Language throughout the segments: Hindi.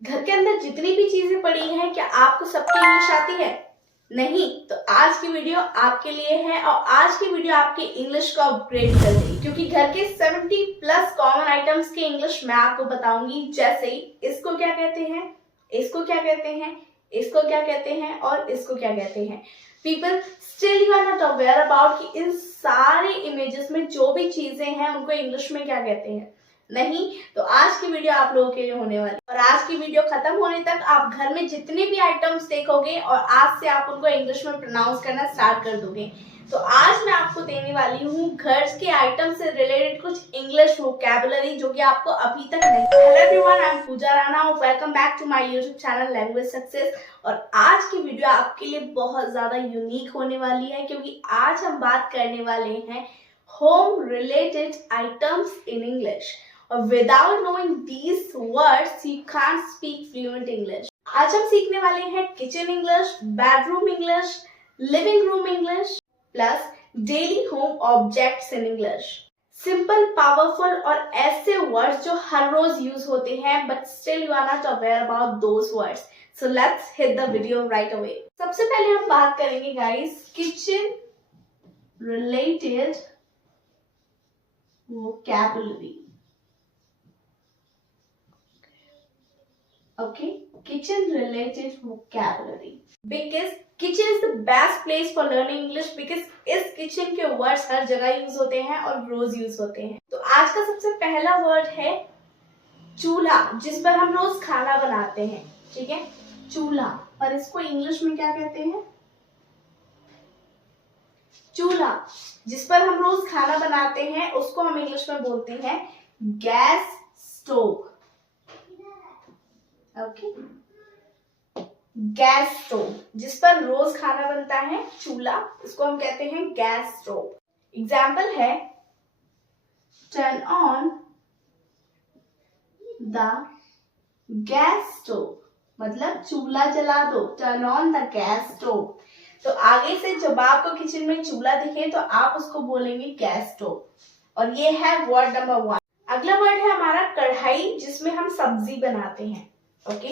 घर के अंदर जितनी भी चीजें पड़ी हैं, क्या आपको सबकी इंग्लिश आती है? नहीं, तो आज की वीडियो आपके लिए है और आज की वीडियो आपकी इंग्लिश को अपग्रेड कर देगी, क्योंकि घर के 70 प्लस कॉमन आइटम्स की इंग्लिश मैं आपको बताऊंगी। जैसे इसको क्या कहते हैं, इसको क्या कहते हैं, इसको क्या कहते हैं और इसको क्या कहते हैं। People still you are not aware about कि इन सारे इमेजेस में जो भी चीजें हैं उनको इंग्लिश में क्या कहते हैं। नहीं, तो आज की वीडियो आप लोगों के लिए होने वाली है और आज की वीडियो खत्म होने तक आप घर में जितने भी आइटम्स देखोगे और आज से आप उनको इंग्लिश में प्रोनाउंस करना स्टार्ट कर दोगे। तो आज मैं आपको देने वाली हूँ घर के आइटम से रिलेटेड कुछ इंग्लिश वोकैबुलरी जो कि आपको अभी तक नहीं। Hello everyone, I am Pooja Rana, welcome back to my YouTube channel language success. और आज की वीडियो आपके लिए बहुत ज्यादा यूनिक होने वाली है, क्योंकि आज हम बात करने वाले हैं home related items in English. और without knowing these words you can't speak fluent English. आज हम सीखने वाले हैं kitchen English, bedroom English, living room English plus daily home objects in English. Simple, powerful और ऐसे वर्ड्स जो हर रोज यूज होते हैं but still you are not aware about those words. So let's hit the video right away. सबसे पहले हम बात करेंगे guys kitchen related vocabulary. Okay, kitchen related vocabulary. Because kitchen is the best place for learning English, because इस kitchen के words हर जगह यूज होते हैं और रोज यूज होते हैं। तो आज का सबसे पहला वर्ड है चूल्हा, जिस पर हम रोज खाना बनाते हैं। ठीक है, चूल्हा। और इसको इंग्लिश में क्या कहते हैं? चूल्हा, जिस पर हम रोज खाना बनाते हैं उसको हम इंग्लिश में बोलते हैं gas stove. Okay, gas stove, जिस पर रोज खाना बनता है, चूल्हा, इसको हम कहते हैं गैस स्टोव। एग्जाम्पल है turn on the gas stove, मतलब चूल्हा जला दो। Turn on the gas stove. तो आगे से जब आपको किचन में चूल्हा दिखे तो आप उसको बोलेंगे गैस स्टोव। और ये है वर्ड नंबर 1। अगला वर्ड है हमारा कढ़ाई, जिसमें हम सब्जी बनाते हैं। ओके,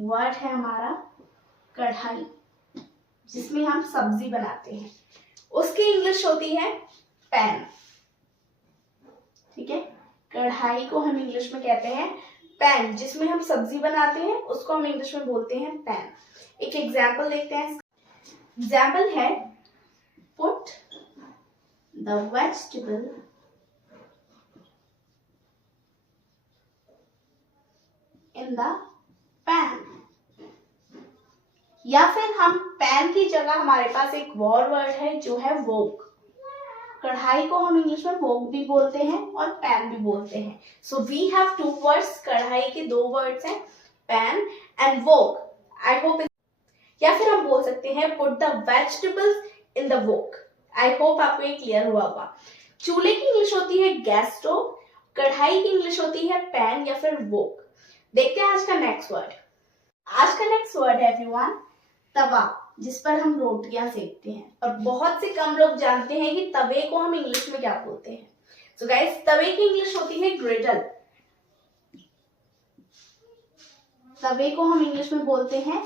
वर्ड है हमारा कढ़ाई, जिसमें हम सब्जी बनाते हैं। उसकी इंग्लिश होती है पैन। ठीक है, कढ़ाई को हम इंग्लिश में कहते हैं पैन, जिसमें हम सब्जी बनाते हैं उसको हम इंग्लिश में बोलते हैं पैन। एक एग्जाम्पल देखते हैं। एग्जाम्पल है put the vegetable in the pan. या फिर हम पैन की जगह हमारे पास एक और वर्ड है जो है वोक। कढ़ाई को हम इंग्लिश में वोक भी बोलते हैं और पैन भी बोलते हैं। So we have two words. कढ़ाई के दो वर्ड्स हैं, pan and wok. I hope. या फिर हम बोल सकते हैं put the vegetables in the wok. I hope आपको ये क्लियर हुआ होगा। चूल्हे की इंग्लिश होती है गैस स्टोव, कढ़ाई की इंग्लिश होती है पैन या फिर वोक। देखते हैं आज का नेक्स्ट वर्ड। आज का नेक्स्ट वर्ड है एवरीवन तवा, जिस पर हम रोटियां सेकते हैं। और बहुत से कम लोग जानते हैं कि तवे को हम इंग्लिश में क्या बोलते हैं। सो गाइस, तवे की इंग्लिश होती है ग्रिडल। तवे को हम इंग्लिश में बोलते हैं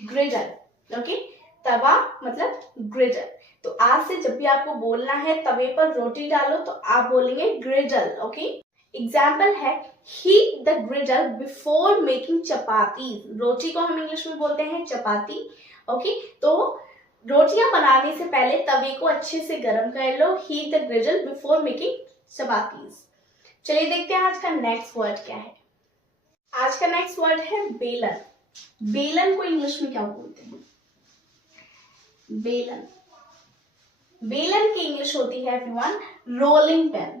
ग्रिडल। ओके, तवा मतलब ग्रिडल। तो आज से जब भी आपको बोलना है तवे पर रोटी डालो तो आप बोलेंगे ग्रिडल। ओके, एग्जाम्पल है heat the griddle before making chapati. रोटी को हम इंग्लिश में बोलते हैं चपाती। ओके, तो रोटियां बनाने से पहले तवे को अच्छे से गर्म कर लो। Heat the griddle before making chapatis. चलिए देखते हैं आज का नेक्स्ट वर्ड क्या है। आज का नेक्स्ट वर्ड है बेलन। बेलन को इंग्लिश में क्या बोलते हैं? बेलन। बेलन की इंग्लिश होती है everyone rolling pin.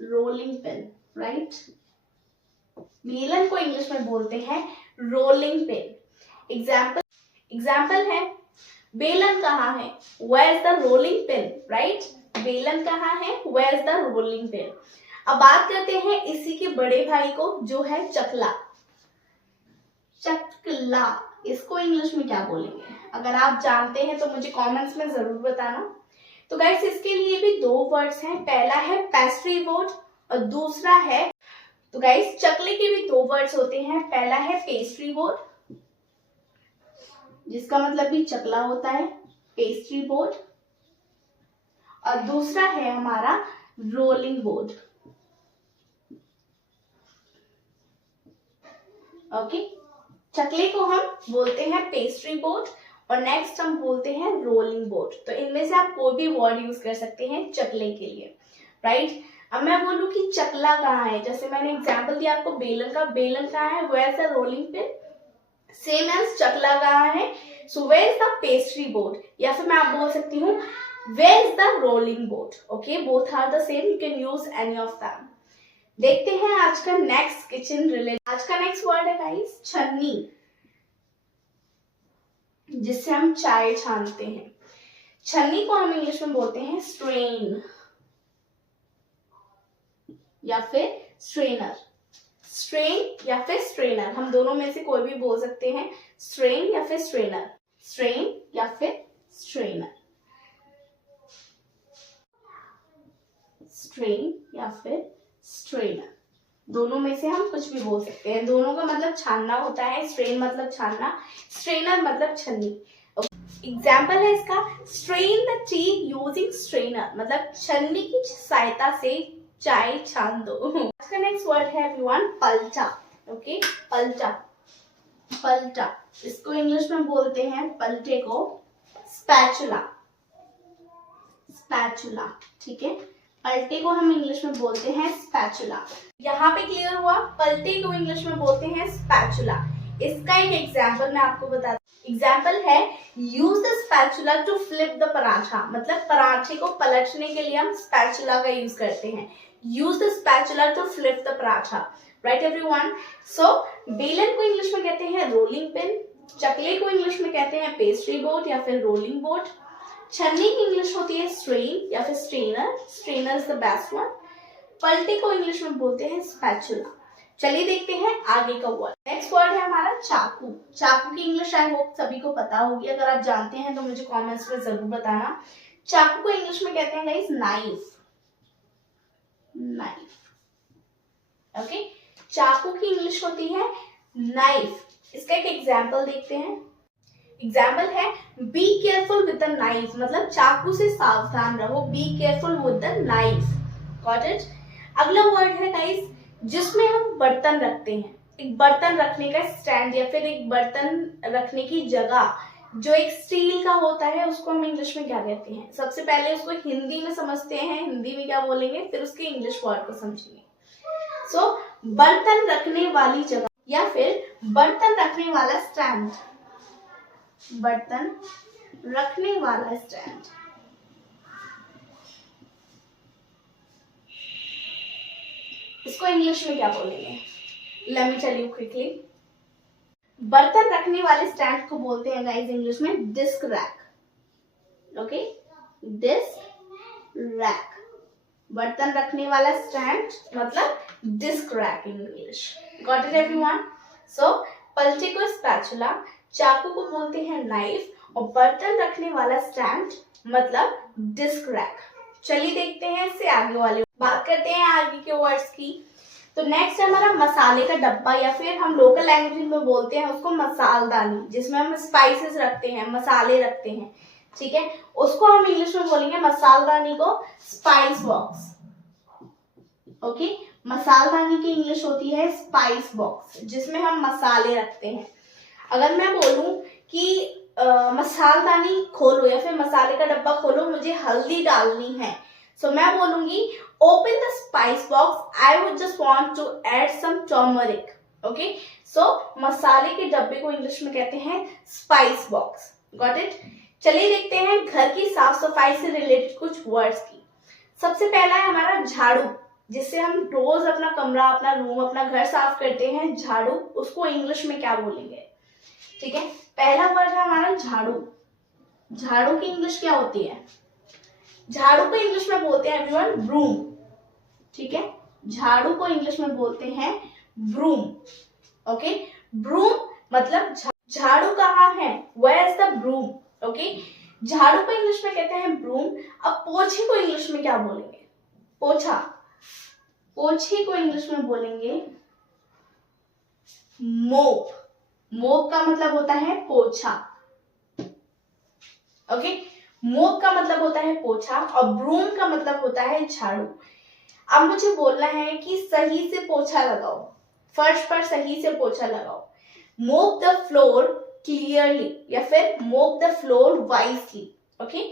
Rolling pin, right. बेलन को इंग्लिश में बोलते हैं रोलिंग पिन। एग्जाम्पल है बेलन कहाँ है? Where is the rolling pin? Right, बेलन कहाँ है? Where is the rolling pin? अब बात करते हैं इसी के बड़े भाई को, जो है चकला। चकला, इसको इंग्लिश में क्या बोलेंगे? अगर आप जानते हैं तो मुझे कमेंट्स में जरूर बताना। तो गाइस, इसके लिए भी दो वर्ड्स हैं। पहला है पेस्ट्री बोर्ड और दूसरा है तो गाइस चकले के भी दो वर्ड्स होते हैं। पहला है पेस्ट्री बोर्ड, जिसका मतलब भी चकला होता है, पेस्ट्री बोर्ड। और दूसरा है हमारा रोलिंग बोर्ड। ओके, चकले को हम बोलते हैं पेस्ट्री बोर्ड और नेक्स्ट हम बोलते हैं रोलिंग बोर्ड। तो इनमें से आप कोई भी वर्ड यूज कर सकते हैं चकले के लिए, राइट। अब मैं बोलूं कि चकला कहाँ है, जैसे मैंने एग्जांपल दिया आपको बेलन का, बेलन कहाँ है, where is the rolling pin, same as चकला कहाँ है, so where is the pastry board, या फिर मैं आप बोल सकती हूँ where is the rolling board. Okay, both are the same, you can use any of them. देखते हैं आज का नेक्स्ट किचन रिलेटेड। आज का नेक्स्ट वर्ड है गाइस छन्नी, जिससे हम चाय छानते हैं। छन्नी को हम इंग्लिश में बोलते हैं स्ट्रेन या फिर स्ट्रेनर। स्ट्रेन या फिर स्ट्रेनर, हम दोनों में से कोई भी बोल सकते हैं, स्ट्रेन या फिर स्ट्रेनर, स्ट्रेन या फिर स्ट्रेनर, स्ट्रेन या फिर स्ट्रेनर, दोनों में से हम कुछ भी बोल सकते हैं। दोनों का मतलब छानना होता है, स्ट्रेन मतलब छानना, स्ट्रेनर मतलब छन्नी। एग्जाम्पल है इसका, strain the T using strainer, मतलब छन्नी की सहायता से चाय छान दो। आज का नेक्स्ट वर्ड है एवरीवन पलटा। ओके, पलटा, पलटा, इसको इंग्लिश में बोलते हैं पलटे को स्पैचुला, स्पैचुला, ठीक है। पलटे को हम इंग्लिश में बोलते हैं स्पैचुला। यहाँ पे क्लियर हुआ, पलटे को इंग्लिश में बोलते हैं स्पैचुला। इसका एक एग्जाम्पल मैं आपको बता दूं। एग्जाम्पल है use the spatula to flip the paratha, मतलब पराठे को पलटने के लिए हम स्पैचुला का यूज करते हैं। Use the spatula to flip the paratha, right everyone. So बेलन को इंग्लिश में कहते हैं रोलिंग पिन, चकले को इंग्लिश में कहते हैं पेस्ट्री बोर्ड या फिर रोलिंग बोर्ड, छन्नी की इंग्लिश होती है स्ट्रेन या फिर strainer, strainer is the best one, पलटे को इंग्लिश में बोलते हैं स्पैचुला। चलिए देखते हैं आगे का वर्ड। नेक्स्ट वर्ड है हमारा चाकू। चाकू की इंग्लिश आई होप सभी को पता होगी, अगर आप जानते हैं तो मुझे कमेंट्स में जरूर बताना। चाकू को इंग्लिश में कहते हैं गाइस नाइफ, नाइफ। ओके, चाकू की इंग्लिश होती है नाइफ। इसका एक एग्जाम्पल देखते हैं। एग्जाम्पल है be careful with the knife, मतलब चाकू से सावधान रहो, be careful with the knife, got it. अगला वर्ड है गाइस जिसमें हम बर्तन रखते हैं, एक बर्तन रखने का स्टैंड या फिर एक बर्तन रखने की जगह जो एक स्टील का होता है, उसको हम इंग्लिश में क्या कहते हैं। सबसे पहले उसको हिंदी में समझते हैं, हिंदी में क्या बोलेंगे, फिर उसके इंग्लिश वर्ड को समझेंगे। सो बर्तन रखने वाली जगह या फिर बर्तन रखने वाला स्टैंड, बर्तन रखने वाला स्टैंड। इसको इंग्लिश में क्या बोलेंगे, let me tell you quickly. बर्तन रखने वाले स्टैंड को बोलते हैं गाइस इंग्लिश में dish rack. Okay, dish rack, बर्तन रखने वाला स्टैंड मतलब dish rack in English, got it everyone. So पलटे को स्पैचुला, चाकू को बोलते हैं नाइफ और बर्तन रखने वाला स्टैंड मतलब डिस्क रैक। चलिए देखते हैं इससे आगे वाले, बात करते हैं आगे के वर्ड्स की। तो नेक्स्ट है हमारा मसाले का डब्बा या फिर हम लोकल लैंग्वेज में बोलते हैं उसको मसालदानी, जिसमें हम स्पाइसेस रखते हैं, मसाले रखते हैं, ठीक है। उसको हम इंग्लिश में बोलेंगे मसालदानी को स्पाइस बॉक्स। ओके, मसालदानी की इंग्लिश होती है स्पाइस बॉक्स, जिसमें हम मसाले रखते हैं। अगर मैं बोलूं कि मसालदानी खोलो या फिर मसाले का डब्बा खोलो, मुझे हल्दी डालनी है, सो मैं बोलूंगी open the spice box, I would just want to add some turmeric. Okay, so मसाले के डब्बे को इंग्लिश में कहते हैं स्पाइस बॉक्स, गॉट इट। चलिए देखते हैं घर की साफ सफाई से रिलेटेड कुछ वर्ड्स की। सबसे पहला है हमारा झाड़ू, जिससे हम रोज अपना कमरा, अपना रूम, अपना घर साफ करते हैं, झाड़ू। उसको इंग्लिश में क्या बोलेंगे, ठीक है। पहला वर्ड है हमारा झाड़ू। झाड़ू की इंग्लिश क्या होती है, झाड़ू को इंग्लिश में बोलते हैं एवरीवन ब्रूम, ठीक है। झाड़ू को इंग्लिश में बोलते हैं ब्रूम। ओके, ब्रूम मतलब झाड़ू कहाँ है, where is the broom. Okay, झाड़ू को इंग्लिश में कहते हैं ब्रूम। अब पोछे को इंग्लिश में क्या बोलेंगे, पोछा, पोछे को इंग्लिश में बोलेंगे मोप। मोप का मतलब होता है पोछा। ओके, मोप का मतलब होता है पोछा और ब्रूम का मतलब होता है झाड़ू। अब मुझे बोलना है कि सही से पोछा लगाओ, फर्श पर सही से पोछा लगाओ। मोप द फ्लोर क्लियरली या फिर मोप the floor wisely. Okay,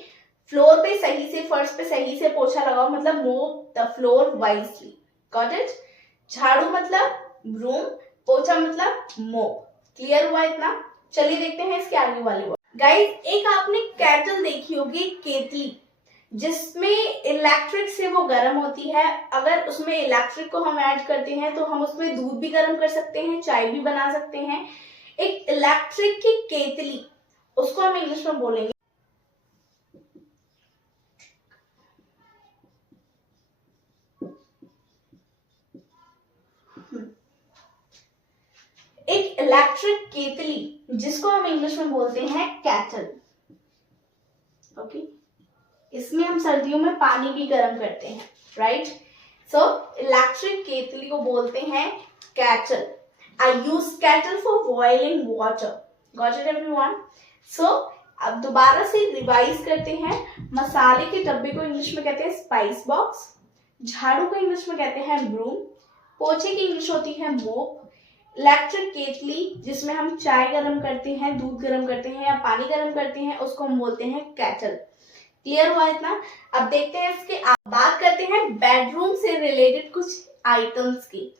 floor पे सही से, फर्श पे सही से पोछा लगाओ मतलब मोप the floor wisely. Got it? झाड़ू मतलब ब्रूम, पोछा मतलब मोप। क्लियर हुआ इतना? चलिए देखते हैं इसके आगे वाले वर्ड। गाइस, एक आपने केटल देखी होगी, केतली, जिसमें इलेक्ट्रिक से वो गर्म होती है। अगर उसमें इलेक्ट्रिक को हम ऐड करते हैं तो हम उसमें दूध भी गर्म कर सकते हैं, चाय भी बना सकते हैं। एक इलेक्ट्रिक की केतली, उसको हम इंग्लिश में बोलेंगे एक इलेक्ट्रिक केतली, जिसको हम इंग्लिश में बोलते हैं कैटल। ओके, इसमें हम सर्दियों में पानी भी गर्म करते हैं, राइट? सो इलेक्ट्रिक केतली को बोलते हैं cattle. I use kettle for boiling water. Got it everyone? So अब दोबारा से रिवाइज करते हैं। मसाले के डब्बे को इंग्लिश में कहते हैं स्पाइस बॉक्स, झाड़ू को इंग्लिश में कहते हैं ब्रूम, पोछे की इंग्लिश होती है मोप, इलेक्ट्रिक केतली जिसमें हम चाय गर्म करते हैं, दूध गर्म करते हैं या पानी गर्म करते हैं, उसको हम बोलते हैं कैटल। क्लियर हुआ इतना? अब देखते हैं इसके बात करते हैं बेडरूम से रिलेटेड कुछ आइटम्स की।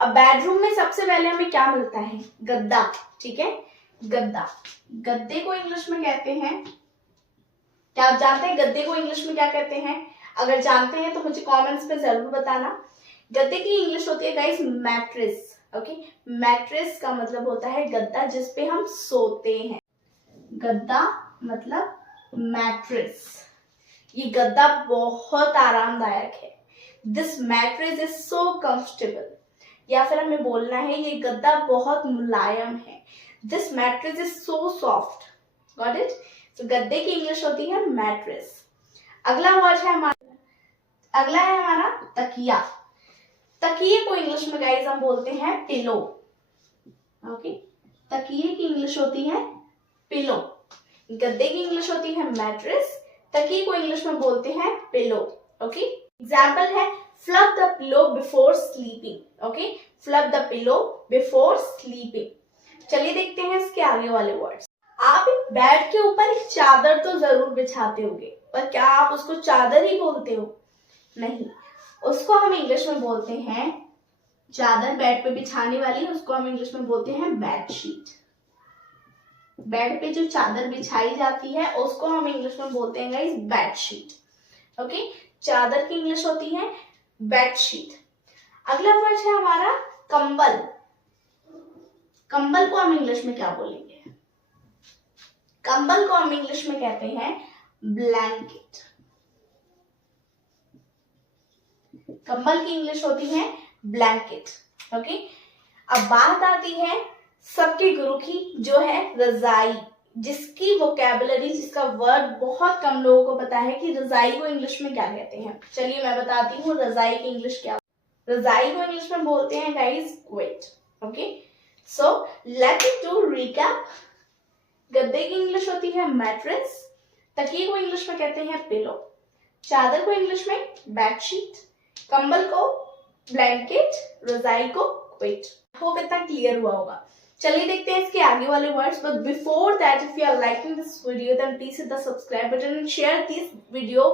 अब बेडरूम में सबसे पहले हमें क्या मिलता है? गद्दा। ठीक है, गद्दा। गद्दे को इंग्लिश में कहते हैं, क्या आप जानते हैं गद्दे को इंग्लिश में क्या कहते हैं? अगर जानते हैं तो मुझे कमेंट्स में जरूर बताना। गद्दे की इंग्लिश होती है गाइस मैट्रेस। ओके, मैट्रेस का मतलब होता है गद्दा जिसपे हम सोते हैं। गद्दा मतलब मैट्रेस। ये गद्दा बहुत आरामदायक है। This mattress is so comfortable. या फिर हमें बोलना है ये गद्दा बहुत मुलायम है। This mattress is so soft. Got it? तो गद्दे की इंग्लिश होती है मैट्रेस। अगला वर्ड है हमारा तकिया। तकिए को इंग्लिश में गाइस हम बोलते हैं पिलो। ओके, तकिए की इंग्लिश होती है पिलो। गद्दे की इंग्लिश होती है मैट्रेस, तकिए को इंग्लिश में बोलते हैं पिलो। ओके, एग्जाम्पल है fluff the pillow before sleeping. Okay, fluff the pillow before sleeping. चलिए देखते हैं इसके आगे वाले वर्ड्स। आप एक बेड के ऊपर एक चादर तो जरूर बिछाते होंगे, पर क्या आप उसको चादर ही बोलते हो? नहीं, उसको हम इंग्लिश में बोलते हैं चादर। बेड पे बिछाने वाली, उसको हम इंग्लिश में बोलते हैं बेडशीट। बेड पे जो चादर बिछाई जाती है उसको हम इंग्लिश में बोलते हैं गाइस बेडशीट। ओके, चादर की इंग्लिश होती है बेडशीट। अगला वर्ड है हमारा कंबल। कंबल को हम इंग्लिश में क्या बोलेंगे? कंबल को हम इंग्लिश में कहते हैं ब्लैंकेट। कंबल की इंग्लिश होती है ब्लैंकेट। ओके, अब बात आती है सबके गुरु की, जो है रजाई, जिसकी वोकैबुलरी, जिसका वर्ड बहुत कम लोगों को पता है कि रजाई को इंग्लिश में क्या कहते हैं। चलिए मैं बताती हूँ रजाई की इंग्लिश क्या। रजाई को इंग्लिश में बोलते हैं guys quit. Okay, so let me do recap. गद्दे की इंग्लिश होती है मैट्रेस, तकिए को इंग्लिश में कहते हैं पिलो, चादर को इंग्लिश में बेडशीट, कंबल को ब्लैंकेट, रजाई को क्विट। होप इतना क्लियर हुआ होगा। चलिए देखते हैं इसके आगे वाले words, but before that if you are liking this video then please hit the subscribe button and share this video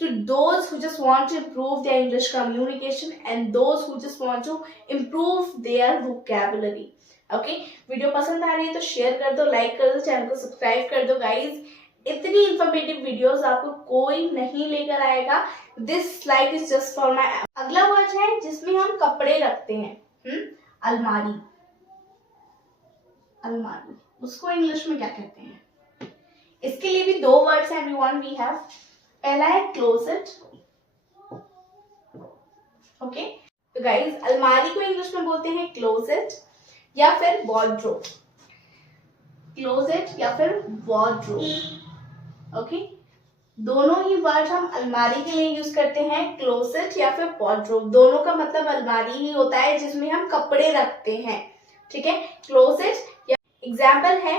to those who just want to improve their English communication and those who just want to improve their vocabulary. Okay, video पसंद आ रही है तो शेयर कर दो, लाइक कर दो, चैनल को सब्सक्राइब कर दो गाइज। इतनी इंफॉर्मेटिव वीडियोस आपको कोई नहीं लेकर आएगा। This like is just for my. अगला वर्ड है जिसमें हम कपड़े रखते हैं, अलमारी। अलमारी, उसको इंग्लिश में क्या कहते हैं? इसके लिए भी दो वर्ड्स हैं एवरीवन वी हैव। पहला है क्लोजेट। ओके, तो गाइज अलमारी को इंग्लिश में बोलते हैं क्लोजेट या फिर वॉर्डरोब। क्लोजेट या फिर वॉर्डरोब। ओके, दोनों ही वर्ड हम अलमारी के लिए यूज करते हैं, क्लोसेट या फिर वॉर्डरोब। दोनों का मतलब अलमारी ही होता है जिसमें हम कपड़े रखते हैं, ठीक है। क्लोसेट या एग्जाम्पल है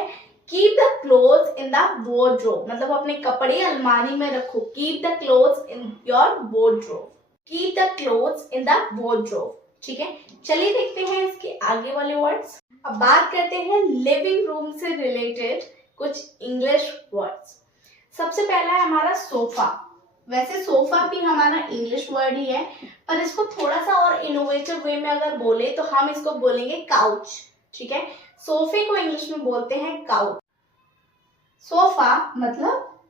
keep the clothes in the wardrobe, मतलब अपने कपड़े अलमारी में रखो। Keep the clothes in your wardrobe, keep the clothes in the wardrobe, ठीक है। चलिए देखते हैं इसके आगे वाले वर्ड्स। अब बात करते हैं लिविंग रूम से रिलेटेड कुछ इंग्लिश वर्ड्स। सबसे पहला है हमारा सोफा। वैसे सोफा भी हमारा इंग्लिश वर्ड ही है, पर इसको थोड़ा सा और इनोवेटिव वे में अगर बोले तो हम इसको बोलेंगे काउच, ठीक है। सोफे को इंग्लिश में बोलते हैं काउच। सोफा मतलब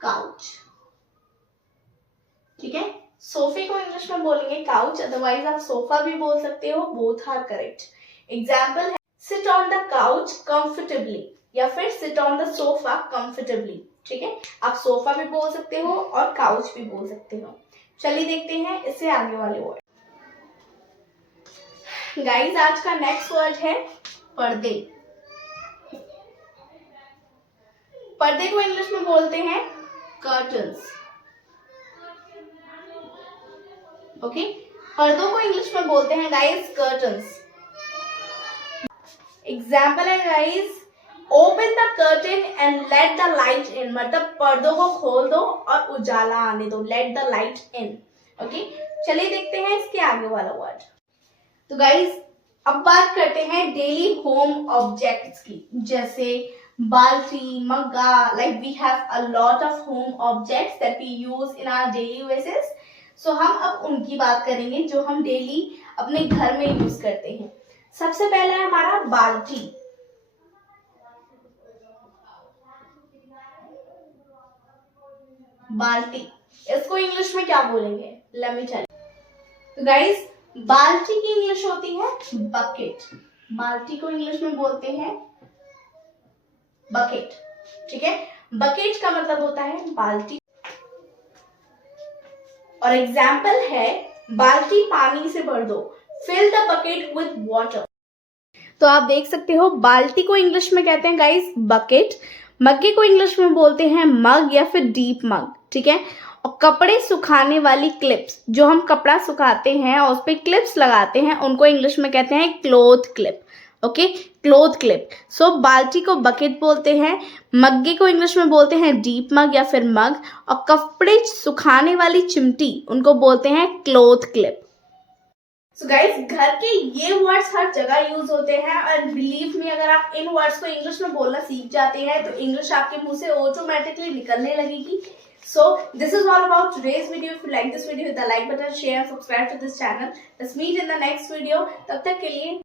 काउच, ठीक है। सोफे को इंग्लिश में बोलेंगे काउच, अदरवाइज आप सोफा भी बोल सकते हो, बोथ आर करेक्ट। एग्जाम्पल है sit on the couch comfortably या फिर sit on the sofa comfortably, ठीक है। आप सोफा भी बोल सकते हो और काउच भी बोल सकते हो। चलिए देखते हैं इससे आगे वाले वर्ड। गाइस आज का नेक्स्ट वर्ड है पर्दे। पर्दे को इंग्लिश में बोलते हैं कर्टन्स, ओके। पर्दों को इंग्लिश में बोलते हैं गाइस कर्टन्स। एग्जाम्पल है guys open the curtain and let the light in, मतलब पर्दों को खोल दो और उजाला आने दो, let the light in, okay. चलिए देखते हैं इसके आगे वाला वर्ड। तो गाइस अब बात करते हैं डेली होम ऑब्जेक्ट्स की, जैसे बाल्टी, मग्गा, like we have a lot of home objects that we use in our daily basis. So हम अब उनकी बात करेंगे जो हम डेली अपने घर में यूज करते हैं। सबसे पहला है हमारा बाल्टी। बाल्टी, इसको इंग्लिश में क्या बोलेंगे, लेट मी टेल यू। तो गाइस बाल्टी की इंग्लिश होती है बकेट। बाल्टी को इंग्लिश में बोलते हैं बकेट, ठीक है। बकेट का मतलब होता है बाल्टी। और एग्जाम्पल है बाल्टी पानी से भर दो, fill the bucket with water. तो आप देख सकते हो बाल्टी को इंग्लिश में कहते हैं गाइस बकेट, मग्गे को इंग्लिश में बोलते हैं मग या फिर डीप मग, ठीक है। और कपड़े सुखाने वाली क्लिप्स, जो हम कपड़ा सुखाते हैं और उस पर क्लिप्स लगाते हैं, उनको इंग्लिश में कहते हैं cloth clip, okay, cloth clip. So बाल्टी को बकेट बोलते हैं, मग्गे को इंग्लिश में बोलते हैं डीप मग या फिर मग, और कपड़े सुखाने वाली चिमटी उनको बोलते हैं क्लोथ क्लिप। सो गाइस घर के ये वर्ड्स हर जगह यूज होते हैं, और बिलीव मी अगर आप इन वर्ड्स को इंग्लिश में बोलना सीख जाते हैं तो इंग्लिश आपके मुंह से ऑटोमेटिकली निकलने लगेगी। So this is all about today's video. If you like this video, hit the like button, share and subscribe to this channel. Let's meet in the next video. तब तक के लिए